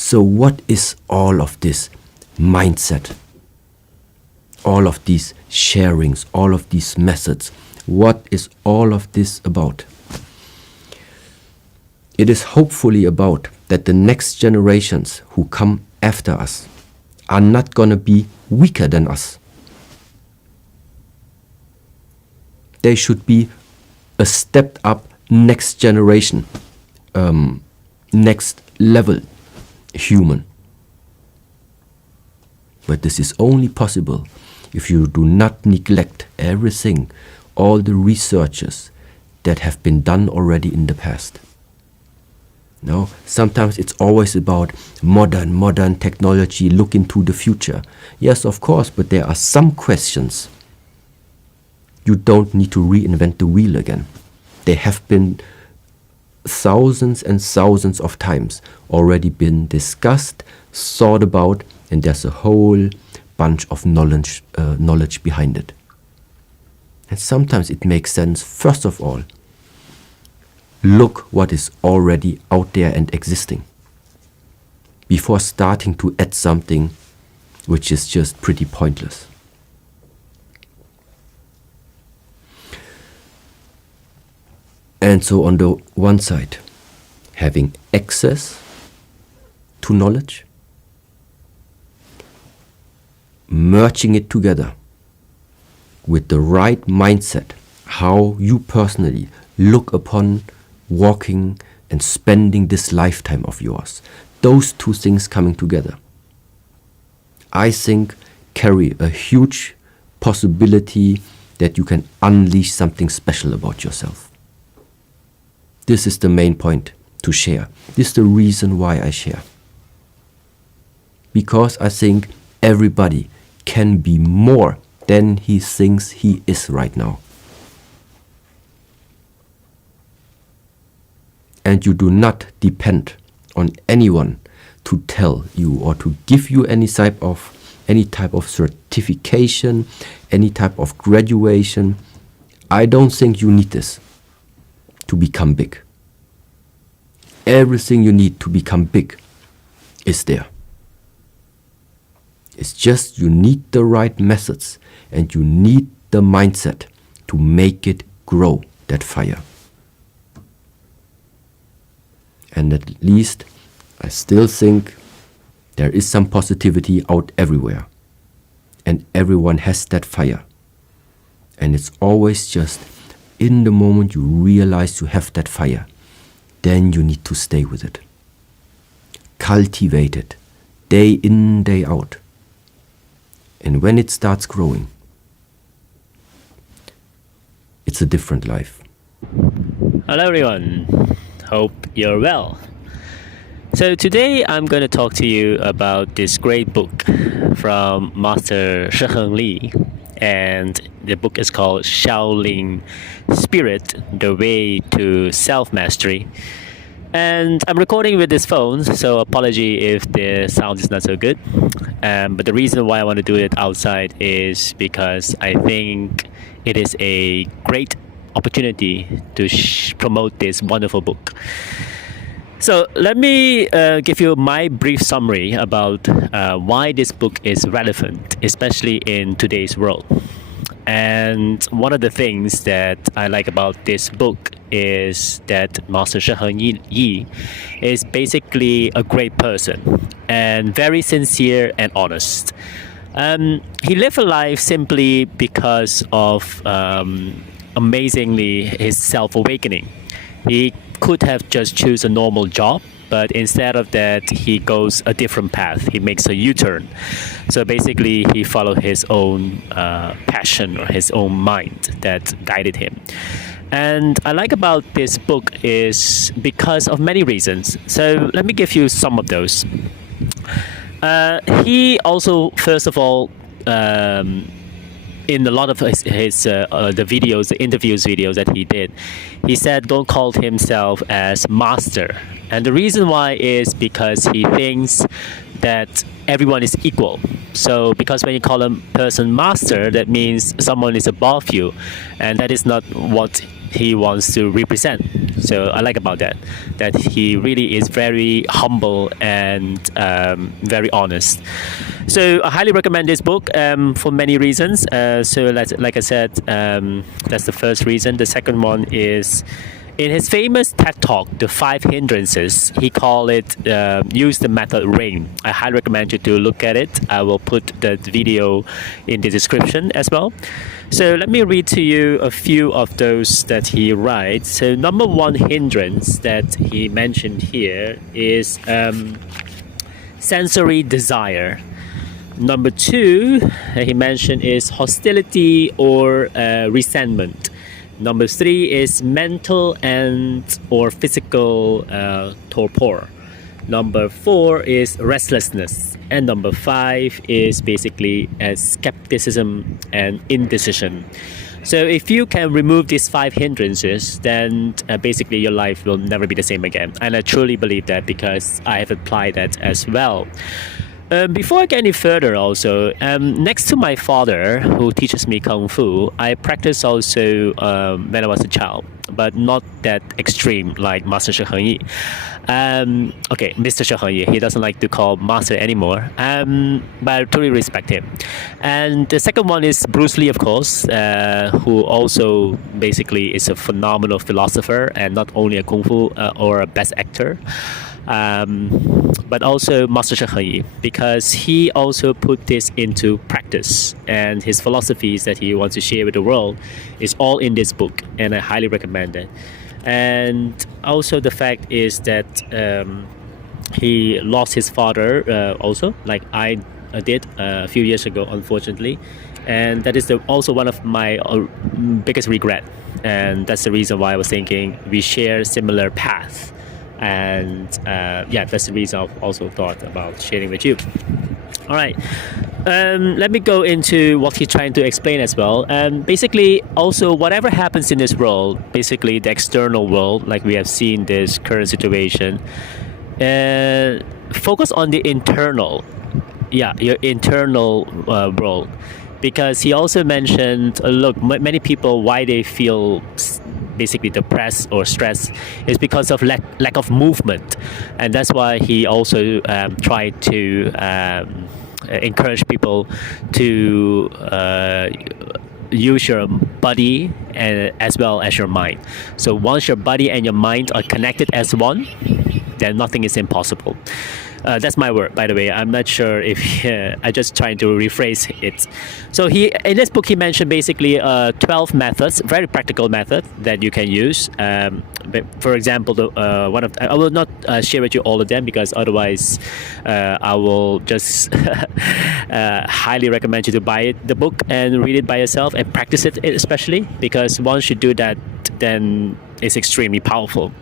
So what is all of this mindset? All of these sharings, all of these methods. What is all of this about? It is hopefully about that the next generations who come after us are not going to be weaker than us. They should be a stepped up next generation, next level human. But this is only possible if you do not neglect everything, all the researches that have been done already in the past. No, sometimes it's always about modern technology, look into the future. Yes, of course, but there are some questions you don't need to reinvent the wheel again. They have been thousands and thousands of times already been discussed, thought about, and there's a whole bunch of knowledge behind it. And sometimes it makes sense, first of all, look what is already out there and existing before starting to add something which is just pretty pointless. And so on the one side, having access to knowledge, merging it together with the right mindset, how you personally look upon walking and spending this lifetime of yours. Those two things coming together, I think, carry a huge possibility that you can unleash something special about yourself. This is the main point to share. This is the reason why I share. Because I think everybody can be more than he thinks he is right now. And you do not depend on anyone to tell you or to give you any type of certification, any type of graduation. I don't think you need this to become big. Everything you need to become big is there. It's just you need the right methods and you need the mindset to make it grow, that fire. And at least I still think there is some positivity out everywhere. And everyone has that fire. And it's always just in the moment you realize you have that fire, then you need to stay with it. Cultivate it, day in, day out. And when it starts growing, it's a different life. Hello everyone, hope you're well. So today I'm going to talk to you about this great book from Master Shi Heng Yi, and the book is called Shaolin Spirit, The Way to Self-Mastery. And I'm recording with this phone, so apology if the sound is not so good. But the reason why I want to do it outside is because I think it is a great opportunity to promote this wonderful book. So let me give you my brief summary about why this book is relevant, especially in today's world. And one of the things that I like about this book is that Master Shi Heng Yi is basically a great person and very sincere and honest. He lived a life simply because of amazingly his self-awakening. He could have just choose a normal job, but instead of that, he goes a different path. He makes a U-turn. So basically, he followed his own passion or his own mind that guided him. And I like about this book is because of many reasons. So let me give you some of those. He also, first of all, in a lot of his the videos, the interviews videos that he did, he said don't call himself as master. And the reason why is because he thinks that everyone is equal. So because when you call a person master, that means someone is above you, and that is not what he wants to represent. So I like about that he really is very humble and very honest. So I highly recommend this book for many reasons. So like I said, that's the first reason. The second one is, in his famous TED Talk, The 5 Hindrances, he called it Use the Method Ring. I highly recommend you to look at it. I will put the video in the description as well. So let me read to you a few of those that he writes. So number one hindrance that he mentioned here is sensory desire. Number two he mentioned is hostility or resentment. Number three is mental and or physical torpor. Number four is restlessness. And number five is basically skepticism and indecision. So if you can remove these 5 hindrances, then basically your life will never be the same again. And I truly believe that because I have applied that as well. Before I get any further also, next to my father who teaches me Kung Fu, I practice also when I was a child, but not that extreme like Master Shi Heng Yi. Okay, Mr. Shi Heng Yi, he doesn't like to call Master anymore, but I totally respect him. And the second one is Bruce Lee, of course, who also basically is a phenomenal philosopher and not only a Kung Fu or a best actor. But also Master Shi Heng Yi, because he also put this into practice, and his philosophies that he wants to share with the world is all in this book, and I highly recommend it. And also the fact is that he lost his father also, like I did a few years ago, unfortunately, and that is also one of my biggest regret, and that's the reason why I was thinking we share similar paths. And yeah, that's the reason I've also thought about sharing with you. All right, let me go into what he's trying to explain as well. Basically, also whatever happens in this world, basically the external world, like we have seen this current situation, focus on the internal, your internal world. Because he also mentioned, look, many people, why they feel basically depressed or stressed is because of lack of movement, and that's why he also tried to encourage people to use your body as well as your mind. So once your body and your mind are connected as one, then nothing is impossible. That's my word, by the way. I'm not sure if I just trying to rephrase it. So he, in this book, he mentioned basically 12 methods, very practical method that you can use. For example, one of I will not share with you all of them because otherwise I will just highly recommend you to buy the book and read it by yourself and practice it, especially because once you do that, then it's extremely powerful.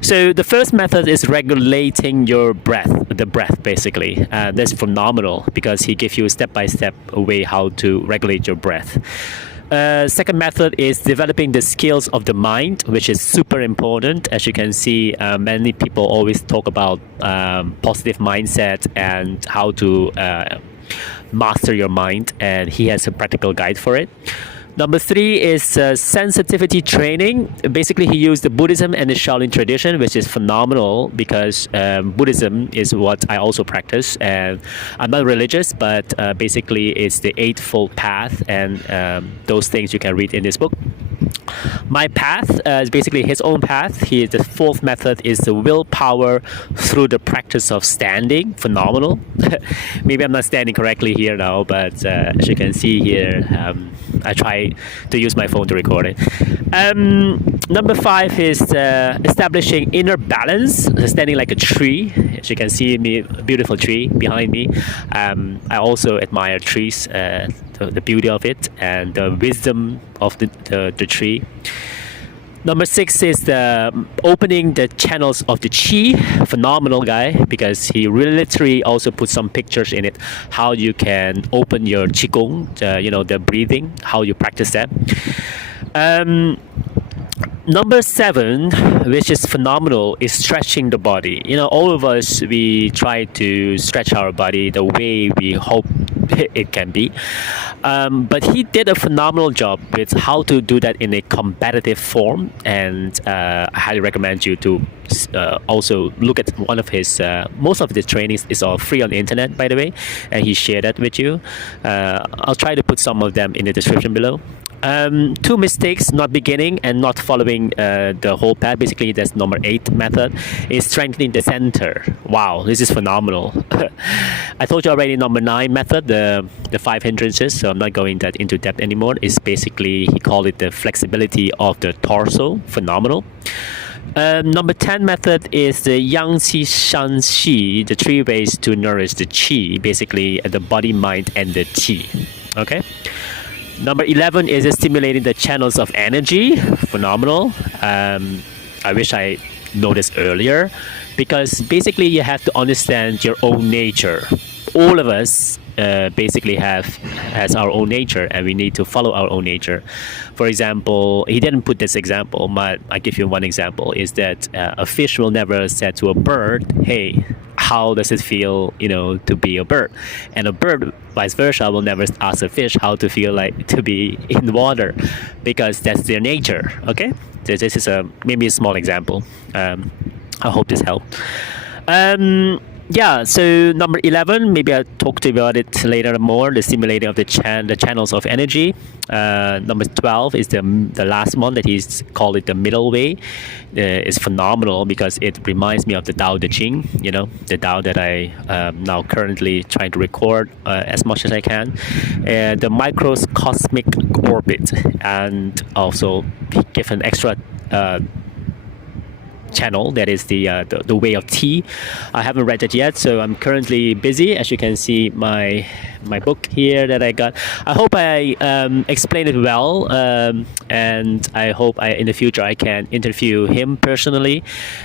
So the first method is regulating your breath, the breath basically. That's phenomenal because he gives you a step-by-step way how to regulate your breath. Second method is developing the skills of the mind, which is super important. As you can see, many people always talk about positive mindset and how to master your mind, and he has a practical guide for it. Number 3 is sensitivity training. Basically, he used the Buddhism and the Shaolin tradition, which is phenomenal because Buddhism is what I also practice. And I'm not religious, but basically it's the Eightfold Path, and those things you can read in this book. My path is basically his own path. The fourth method is the willpower through the practice of standing. Phenomenal. Maybe I'm not standing correctly here now, but as you can see here, I try to use my phone to record it. Number 5 is establishing inner balance, standing like a tree. As you can see me, a beautiful tree behind me. I also admire trees, the beauty of it and the wisdom of the tree. Number 6 is opening the channels of the chi. Phenomenal guy because he really literally also put some pictures in it how you can open your qigong, the breathing, how you practice that. Number 7, which is phenomenal, is stretching the body. All of us, we try to stretch our body the way we hope it can be. But he did a phenomenal job with how to do that in a competitive form, and I highly recommend you to also look at one of his most of the trainings is all free on the internet, by the way, and he shared that with you. I'll try to put some of them in the description below. Two mistakes: not beginning and not following the whole path. Basically, that's number 8 method, is strengthening the center. Wow, this is phenomenal. I told you already, number 9 method, the 5 hindrances, so I'm not going that into depth anymore. Is basically, he called it the flexibility of the torso. Phenomenal. Number 10 method is the Yang Qi Shan Xi, the 3 ways to nourish the Qi, basically the body, mind, and the Qi. Okay. Number 11 is stimulating the channels of energy. Phenomenal. I wish I noticed earlier, because basically you have to understand your own nature. All of us basically has our own nature, and we need to follow our own nature. For example, he didn't put this example, but I give you one example, is that a fish will never say to a bird, hey, how does it feel, to be a bird? And a bird, vice versa, will never ask a fish how to feel like to be in the water, because that's their nature. Okay, so this is maybe a small example. I hope this helped. Yeah, so number 11, maybe I'll talk to you about it later more, the stimulating of the channels of energy. Number 12 is the last one that he's called it the middle way. It's phenomenal because it reminds me of the Tao Te Ching, the Tao that I now currently trying to record as much as I can. The microcosmic orbit, and also give an extra channel, that is the way of tea. I haven't read it yet, so I'm currently busy. As you can see, my book here that I got. I hope I explained it well, and I hope in the future I can interview him personally,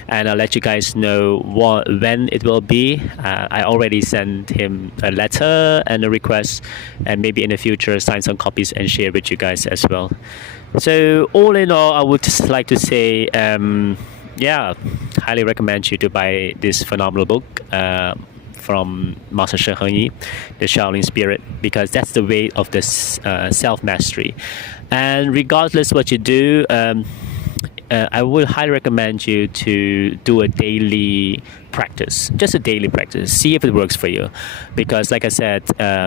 and I'll let you guys know when it will be. I already sent him a letter and a request, and maybe in the future sign some copies and share with you guys as well. So all in all, I would just like to say, yeah, highly recommend you to buy this phenomenal book from Master Shi Heng Yi, the Shaolin Spirit, because that's the way of this self-mastery. And regardless what you do, I would highly recommend you to do a daily practice, just a daily practice. See if it works for you, because like I said,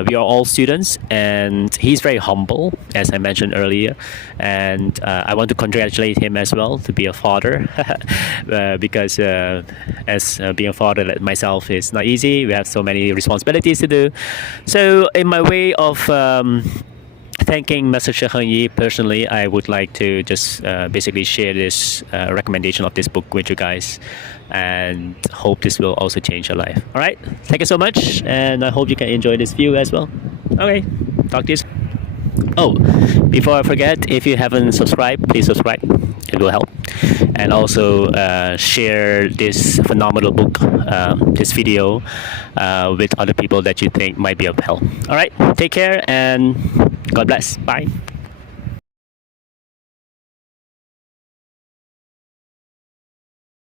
we are all students, and he's very humble, as I mentioned earlier, and I want to congratulate him as well to be a father, because as being a father myself is not easy. We have so many responsibilities to do. So in my way of thanking Master Shi Heng Yi personally, I would like to just basically share this recommendation of this book with you guys, and hope this will also change your life. All right, thank you so much, and I hope you can enjoy this view as well. Okay, talk to you soon. Oh, before I forget, if you haven't subscribed, please subscribe. It will help. And also share this phenomenal book, this video, with other people that you think might be of help. All right, take care, and God bless. Bye.